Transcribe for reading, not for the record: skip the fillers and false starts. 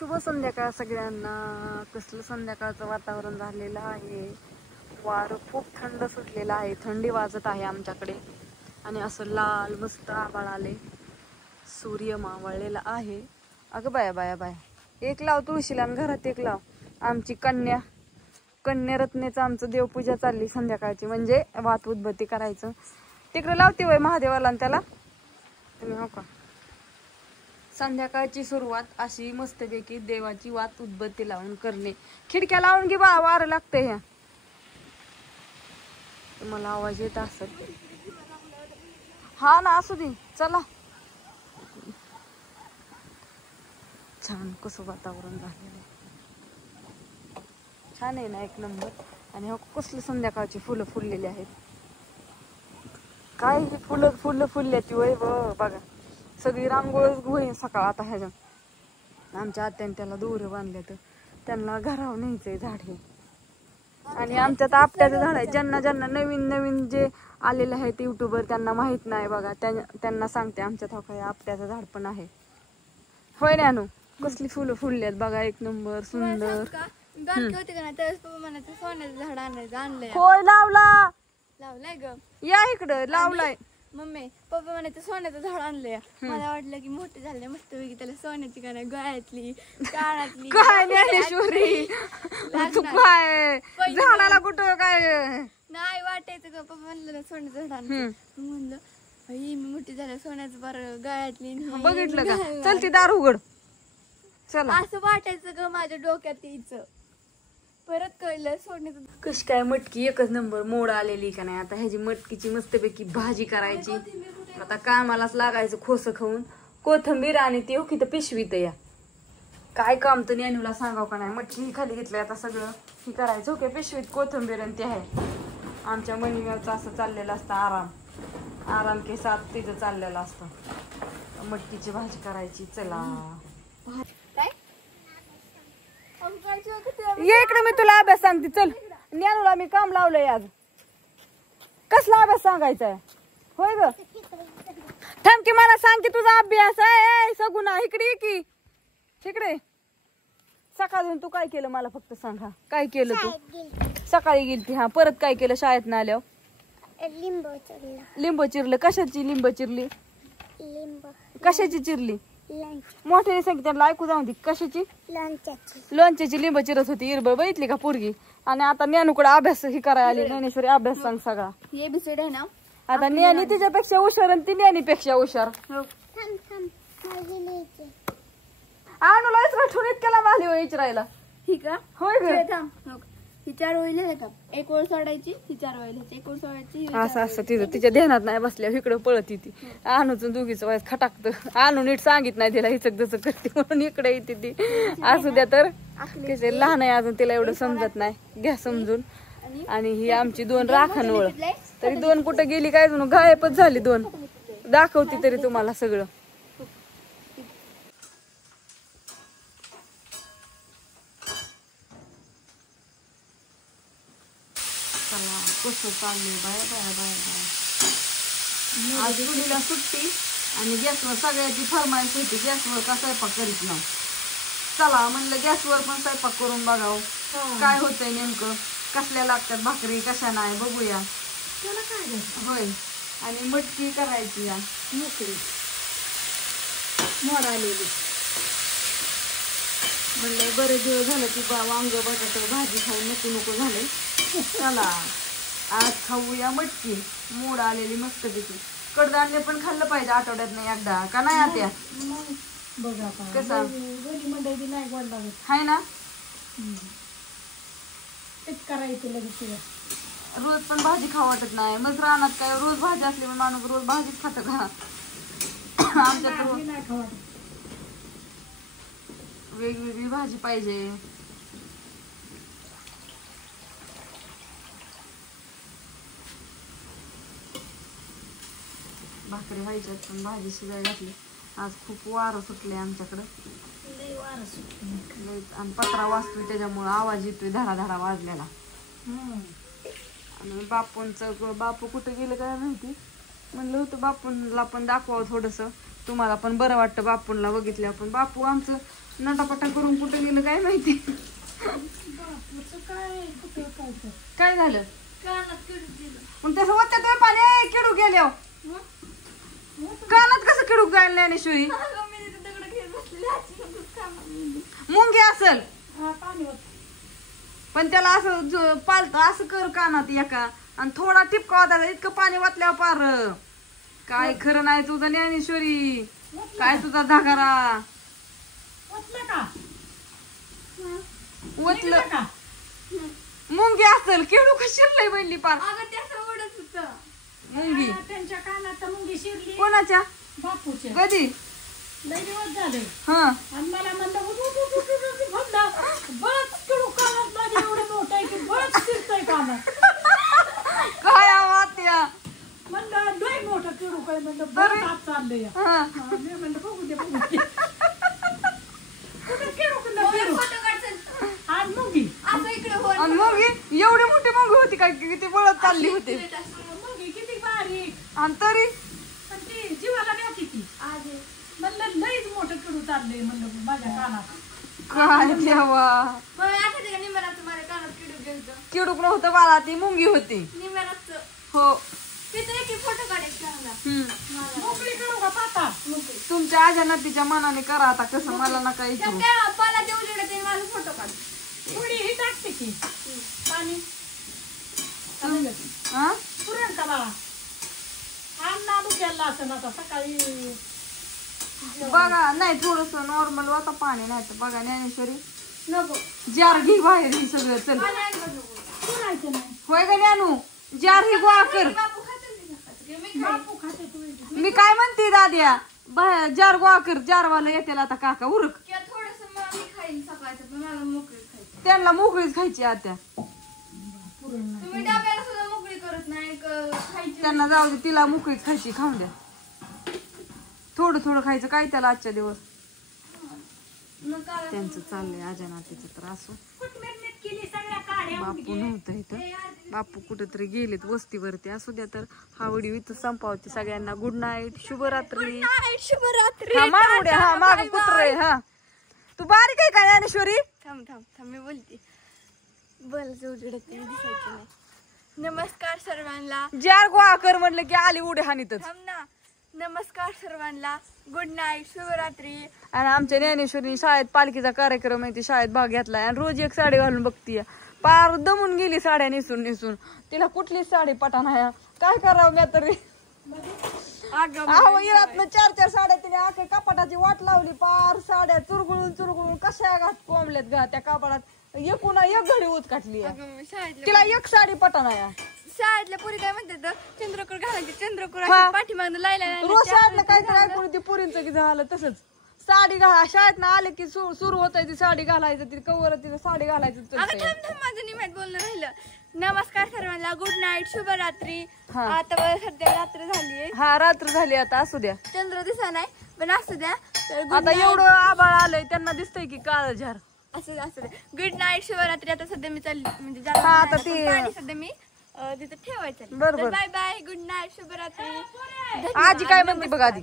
शुभ संध्याकाळ सगळ्यांना. कसलं संध्याकाळचं वातावरण झालेलं आहे. वारं खूप थंड सुटलेलं आहे. थंडी वाजत आहे आमच्याकडे आणि असं लाल मस्त आभाळ आले. सूर्य मावळलेला आहे. अगं बाया बाया बाया, एक लाव तुळशीला आणि घरात एक लाव. आमची कन्यारत्नेचं आमचं देवपूजा चालली संध्याकाळची, म्हणजे वात उदबत्ती करायचं. तिकडे लावते वय महादेवाला आणि त्याला तुम्ही हो का. संध्याकाळची सुरुवात अशी मस्तपैकी देवाची वात उदबत्ती लावून करणे. खिडक्या लावून घे बा, वारं लागतंय. ह्या मला आवाज येत असेल. हा ना, असू दे चला. छान कसं वातावरण झालेलं आहे. छान आहे ना, एक नंबर. आणि हो कसली संध्याकाळची फुलं फुललेली आहेत. काय ही फुलं फुलं फुलल्याची वय बघा. सगळी रांगोळच होईल सकाळ आता. ह्याच्या आमच्या आत्याने त्याला दोर बांधले, तर त्यांना घरावर न्यायचंय झाड हे. आणि आमच्यात आपट्याचं झाड आहे. ज्यांना ज्यांना नवीन नवीन जे आलेले आहेत युट्यूबर त्यांना माहित नाही बघा, त्यांना सांगते आमच्यात हो काय आपट्याचं झाड पण आहे. होय ना अनु, कसली फुलं फुलल्यात बघा, एक नंबर सुंदर. सोन्याचं झाड आणलंय. होय लावलाय ग, या इकडं लावलाय. मम्मी पप्पा म्हणायचं सोन्याचं झाड आणलंय. मला वाटलं की मोठे झाले मस्त पैकी त्याला सोन्याची का नाही गळ्यातली कानातली काय ज्ञानेश्वरी तू काय झाडाला कुठं काय नाही वाटायचं ग. पप्पा म्हणलं ना सोन्याचं झाड आणलं, म्हणलं मी मोठी झाल्या सोन्याचं बरं गळ्यातली. बघितलं का, चल ती दार उघड चला. असं वाटायचं ग माझ्या डोक्यात यायचं. परत कळलं सोन्याचं. कशी काय मटकी एकच नंबर मोड आलेली का नाही. आता ह्याची मटकीची मस्तपैकी भाजी करायची. आता कामालाच लागायचं खोस खाऊन. कोथिंबीर आणि ती ओकी तर पिशवीत या. काय काम तर ज्ञानूला सांगाव का नाही. मटकी ही खाली घेतली, आता सगळं ही करायचं. ओके पिशवीत कोथिंबीर आणि ते आहे. आमच्या मनीवरचं असं चाललेलं असतं आराम के साथ तिथं चाललेलं असतं. मटकीची भाजी करायची. चला ये इकडे, मी तुला अभ्यास सांगते. चल ज्ञानूला मी काम लावलंय आज. कसला अभ्यास सांगायचा आहे होय ग. थांब की मला सांग की तुझा अभ्यास आहे. सगुना इकडे की इकडे. सकाळून तू काय केलं मला फक्त सांग. हा काय केलं तू. सकाळी गेलती. हा परत काय केलं शाळेत ना आल्यावर. लिंब चिरलं. कशाची लिंब चिरली. कशाची चिरली. मोठ्याने सांगितलं त्यांना ऐकू जाऊ दे. कशाची. लोणच्याची लिंब चिरत होती इरबळ. बघितली का पोरगी. आणि आता ज्ञानूकडे अभ्यास ही करायला आली. ज्ञानेश्वरी अभ्यास सांग सगळा. एबीसीडी आहे ना. आता ज्ञानी तिच्यापेक्षा हुशार आणि ती ज्ञानीपेक्षा हुशार. आणूलाच ठेवून इतक्याला माली व्हायची राहिला. ठीक आहे होय ग. ही 4 ओळी लिहायच्या. एक ओळ सोडायची, ही 4 ओळी लिहायची. एक ओळ सोडायची. असं असं तिचं तिच्या ध्यानात नाही बसल्या. इकडं पळत येते. आणूच दोघीचं वयस खटाकत. आणू नीट सांगित नाही तिला हिचक जसं करते म्हणून इकडे येते ती. असू द्या तर कसे लहान आहे अजून, तिला एवढं समजत नाही. घ्या समजून. आणि ही आमची 2 राखणवळ. तरी 2 कुठं गेली काय जणू गायबच झाली. 2 दाखवते तरी तुम्हाला सगळं. कसं चाललंय बाया बाया बाया बाया. आज मुलीला सुट्टी आणि गॅसवर सगळ्याची फरमाईश होती. गॅसवर का स्वयंपाक करीत नाही. चला म्हणलं गॅसवर पण स्वयंपाक करून बघावं काय होतंय नेमकं. कसल्या लागतात भाकरी कशा नाही बघूया. त्याला काय होय. आणि मटकी करायची या मोकळी मोड आलेली. म्हणलं बरेच दिवस झालं की वांग बटाटे भाजी खाऊन नको नको झालंय. चला आज खाऊया मटकी मोड आलेली मस्तपैकी. कडधान्य पण खाल्लं पाहिजे आठवड्यात नाही एकदा का नाही आत्या. बघा कसा हाय ना. करायचं लगेच. रोज पण भाजी खाऊ वाटत नाही. मग रानात काय रोज भाजी असली पण माणूस रोज भाजीच खात का. आमच्यात रोज वेगवेगळी भाजी पाहिजे. भाकरी व्हायच्यात पण भाजी शिजायला घातली. आज खूप वारं सुटले आमच्याकडं. आणि पत्रा वाजतोय त्याच्यामुळं आवाज येतोय धडा धडा वाजलेला. आणि बापू कुठं गेलं काय माहिती. म्हणलं होतं बापूंला पण दाखवावं थोडस. तुम्हाला पण बरं वाटतं बापूंला बघितलं. पण बापू आमचं नटापटा करून कुठं गेलं काय माहिती. काय झालं कानात किडूक दिलं. मग तसं होतं तुम्ही पाणी किडूक गेल्या कानात कसं किडूक जायला ज्ञानेश्वरी. अगं, मी तिथे दगड घेत बसलेली, अचानकच कानात गेली. मुंगी असल पण त्याला असं पालत असं कर कानात एका आणि थोडा टिपका होता इतकं पाणी वाटल्यावर पार काय खरं नाही तुझं ज्ञानेश्वरी. काय तुझा धागारा ओतलं मुंगी असल केवढू का शिरलंय बनली पार. अगं, ते असं ओढत होतं. मुंगी त्यांच्या कानात मुंगी शिरली कोणाच्या बापूच्या. कधी लय दिवस झाले हा आणि मला म्हणलं बळच किडू कानात माझ्या एवढं मोठं आहे की बळच शिरतंय कानात. काय आवात्या म्हणलं लय मोठं किडू काय म्हणलं बरं हात चाललंय. हा मी म्हणलं बघू दे कुठं किडू फोटो काढ. आज मुंगी असं इकडे हो. आणि मुंगी एवढी मोठी मुंगी होती काय किती बळत चालली होती मुंगी किती बारीक आणि तरी पण ती जीवाला द्यायची ती. आधी म्हणलं लईच मोठं किडू चाललंय म्हणलं माझ्या कानात. काय देवा मग आठवते का निमेराचं माझ्या कानात किडूक गेलतं. किडूक नव्हतं बाळा ती मुंगी होती. निमेराचं हो तिथे एक फोटो काढायचा चांगला. हम्म मोकळी करू का पाता तुमच्या आजा नातीच्या मनाने करा आता कसं मला नका इचरू. मला देऊ देऊ माझा फोटो काढ. थोडी ही टाकते की पाणी हा पुरण का बाळा अण्णा दुखायला असं आता सकाळी. बघा नाही थोडस नॉर्मल होता पाणी नाही तर बघा ज्ञानेश्वरी नको जार घे बाहेर ही सगळं चल मला ऐकत नको. पुरायचं नाही. होय का ज्ञानू जार ही गोळा कर. बापू खातील ते सकाळचं, की मी खाईन. बापू खाते तू मी काय म्हणते दाद्या बाहेर जार गोळा कर जारवाला येतील आता काका उरक किंवा थोडंसं मग मी खाईन सकाळचं, पण मला मोकळीच खायचं. त्यांना मोकळीच खायची आता पुरण नाही. तुम्ही डब्याला सुद्धा मोकळी करत नाही खायची. त्यांना जाऊ दे तिला मोकळीच खायची खाऊन द्या. थोडं थोडं खायचं काय त्याला आजच्या दिवस मग काय त्यांचं चाललंय आजा नातीचं तर असो. कोथिंबीर नीट केली सगळ्या काढ्या बापू नव्हतं इथं बापू कुठेतरी गेलेत वस्तीवरती असू द्या. तर हा व्हिडिओ इथं संपावते. सगळ्यांना गुड नाईट शुभरात्री. शुभरात्री. हा माग उड्या हा माग कुत्रे हा तू बारीक आहे का ज्ञानेश्वरी. थांब थांब थांब मी बोलते. बल जोडत दिसायचं नाही. नमस्कार सर्वांना. जार गोळा कर म्हणलं की आली उड्या हानीतच. थांब ना. नमस्कार सर्वांना. गुड नाईट शुभरात्री. आणि आमच्या ज्ञानेश्वरी शाळेत पालखीचा कार्यक्रम आहे ती शाळेत भाग घेतलाय आणि रोज एक साडी घालून बघतीय. पार दमून गेली साड्या नेसून नेसून. तिला कुठलीच साडी पटा नाही. काय करावं मी तरी इरातनं 4-4 साड्या तिने आखे कपाटाची वाट लावली. पार साड्या चुरगुळून चुरगुळून कशा घात कोंबल्यात गा त्या कपाटात एकूण एक घडी उत काटली. तिला एक साडी पटा नाही. शाळेतल्या पुरी काय म्हणतात चंद्रकोर घालायची. चंद्रकोर हा. पाठीमागं लायला रोज शाळेतलं काहीतरी ऐकून ती पुरींचं की झालं तसंच. साडी घाला शाळेत आले की सुरू होत ती साडी घालायचं ती कवर तिथं साडी घालायचं. माझं निमित्त बोलणं राहिलं. नमस्कार सर्वांना. गुड नाईट शुभरात्री. हा. आता सध्या रात्र झालीये. हा रात्र झाली आता असू द्या. चंद्र दिसा नाही पण असू द्या. तर good आता night. एवढं आबाळ आलंय त्यांना दिसतंय की काळ झार. असू द्या. गुड नाईट शुभरात्री. आता सध्या मी चालली म्हणजे हा, आता जास्त ती- पाणी सध्या मी तिथं ठेवायचं. बरोबर. Bye bye. गुड नाईट शुभरात्री. आजी काय म्हणते बघ आधी.